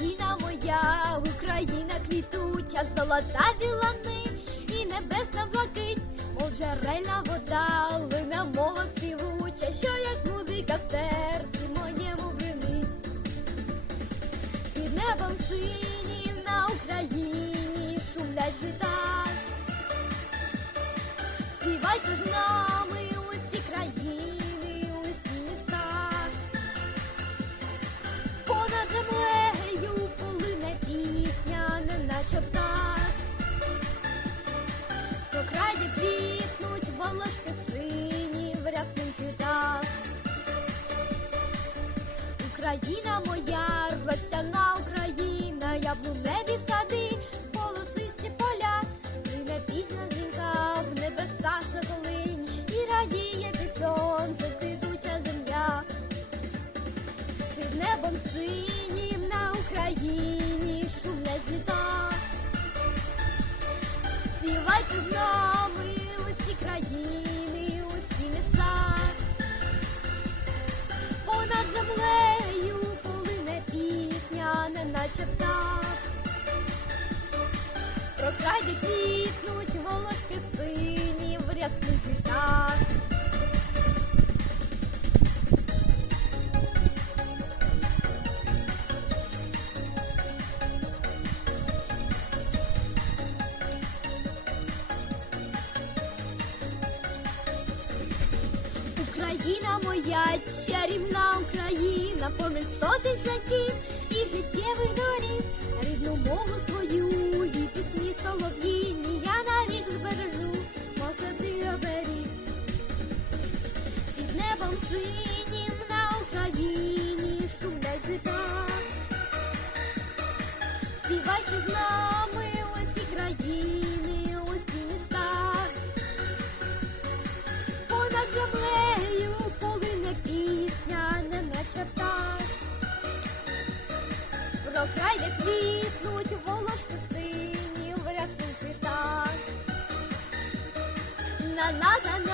Україна моя, Україна квітуча, золота вілани і небесна блакить, мов джерельна вода, лина мова співуча, що як музика в серці моєму бринить. Під небом синім на Україні шумлять літа, співайте з нами. Україна моя, ростяна Україна, я в небі сади, полосисті поля, Лине пісня дзвінка в небеса соколинь, і радіє під сонцем квітуча земля. Під небом синім на Україні шумлять літа. Співайте з Про край квітнуть волошки сині в рясних квітах. Україна моя, чарівна Україна, поміж сотень життів синім на Україні шумлять жита. Співайте з нами усі країни, усі міста. Понад землею полине пісня, неначе птах. Про край, де квітнуть волошки сині в рясних квітах. на на на на